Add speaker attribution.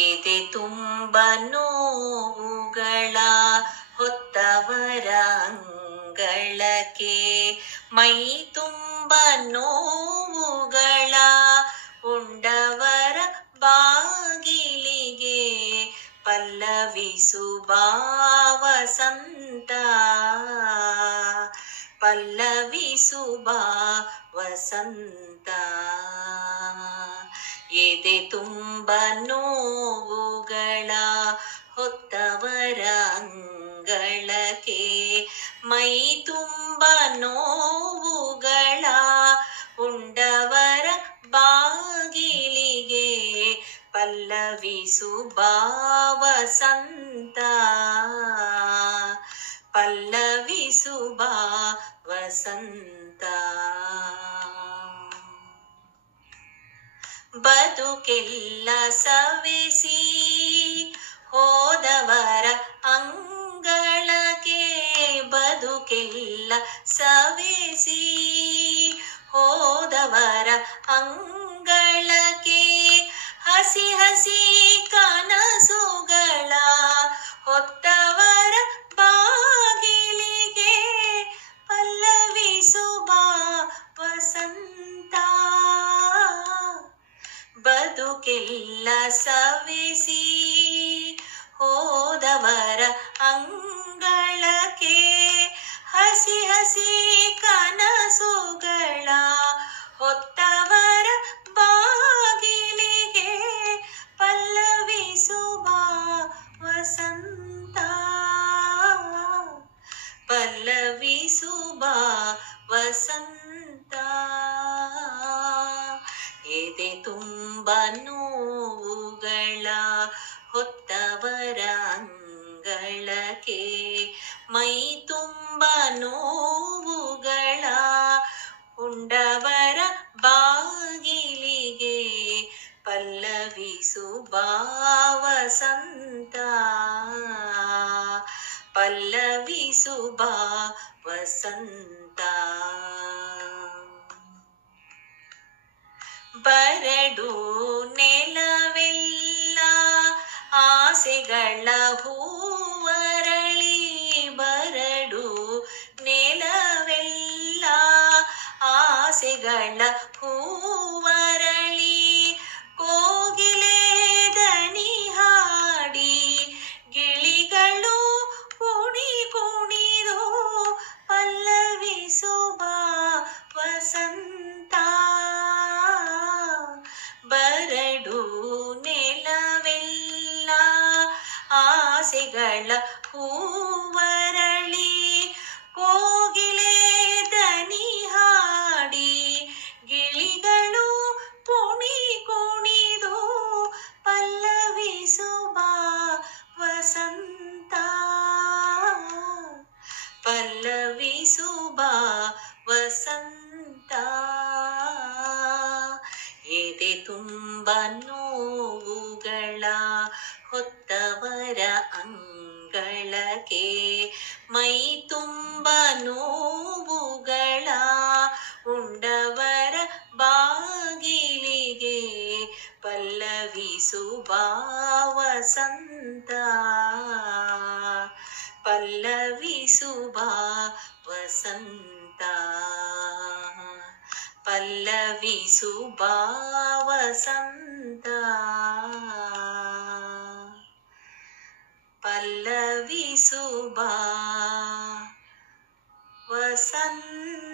Speaker 1: ಎದೆ ತುಂಬ ನೋವುಗಳ ಹೊತ್ತವರ ಅಂಗಳಕ್ಕೆ ಮೈ ತುಂಬ ನೋವುಗಳ ಉಂಡವರ ಬಾಗಿಲಿಗೆ ಪಲ್ಲವಿಸುಬಾವ ವಸಂತ ಪಲ್ಲವಿಸುಬಾ ವಸಂತ ಎದೆ ತುಂಬ ನೋವುಗಳ ಹೊತ್ತವರ ಅಂಗಳಕ್ಕೆ ಮೈ ತುಂಬ ನೋವುಗಳ ಉಂಡವರ ಬಾಗಿಲಿಗೆ ಪಲ್ಲವಿಸು ಭಾವ ಪಲ್ಲವಿಸುವ ಬದುಕೆಲ್ಲ ಸವಿಸಿ ಹೋದವರ ಅಂಗಳಕ್ಕೆ ಬದುಕೆಲ್ಲ ಸವಿಸಿ ಹೋದವರ ಅಂಗಳಕ್ಕೆ ಹಸಿ ಹಸಿ ಬದುಕೆಲ್ಲ ಸವಿಸಿ ಹೋದವರ ಅಂಗಳಕ್ಕೆ ಹಸಿ ಹಸಿ ಕನಸುಗಳ ಹೊತ್ತವರ ಬಾಗಿಲಿಗೆ ಪಲ್ಲವಿಸುವ ವಸಂತ. ಪಲ್ಲವಿಸುವ ವಸಂತ. ತುಂಬ ನೋವುಗಳ ಹೊತ್ತವರ ಅಂಗಳಕ್ಕೆ. ಮೈ ತುಂಬ ನೋವುಗಳ ಉಂಡವರ ಬಾಗಿಲಿಗೆ ಪಲ್ಲವಿಸು ವಸಂತ ಪಲ್ಲವಿಸು ವಸಂತ ಬರಡು ನೆಲವೆಲ್ಲ ಆಸೆಗಳ ಹೂವರಳಿ ಬರಡು. ನೆಲವೆಲ್ಲ ಆಸೆಗಳ ಹೂವರಳಿ ಆಸೆಗಳ ಹೂವರಳಿ, ಕೋಗಿಲೆ ದನಿ ಹಾಡಿ, ಗಿಳಿಗಳು ಕುಣಿ ಕುಣಿದು ಪಲ್ಲವಿಸುವ ವಸಂತ. ಪಲ್ಲವಿಸುವ ವಸಂತ. ಎದೆ ತುಂಬ ನೋವುಗಳ ಹೊತ್ತವರ ಅಂಗಳಕ್ಕೆ ಮೈ ತುಂಬ ನೋವುಗಳ ಉಂಡವರ ಬಾಗಿಲಿಗೆ ಪಲ್ಲವಿಸುವ ವಸಂತ ಪಲ್ಲವಿಸುವ ವಸಂತ ಪಲ್ಲವಿಸುವ ವಸಂತ time.